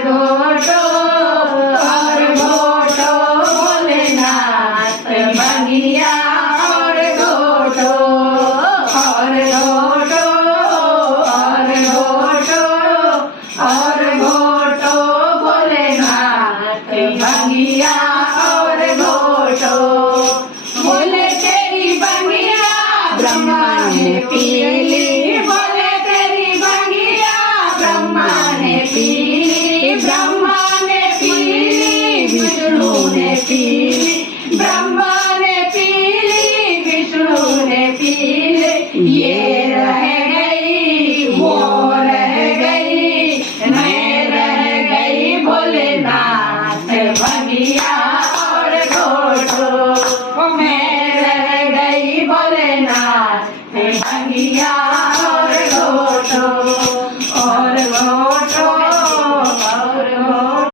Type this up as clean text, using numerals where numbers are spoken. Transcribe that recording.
घोटो और घोटो भोलेनाथ भंगिया और घोटो और घोटो और घोटो और घोटो भोलेनाथ भंगिया और घोटो। बोले तेरी भंगिया ब्रह्मा ने पी ली, बोले तेरी भंगिया ब्रह्मा ने पी ली, ब्रह्मा ने पी ली, विष्णु ने पी ली, ब्रह्मा ने पी ली, विष्णु ने पी ली। ये रह गई वो रह गई, मैं रह गई भोलेनाथ भंगिया और घोटो। मैं रह गई भोलेनाथ भंगिया और घोटो और घोटो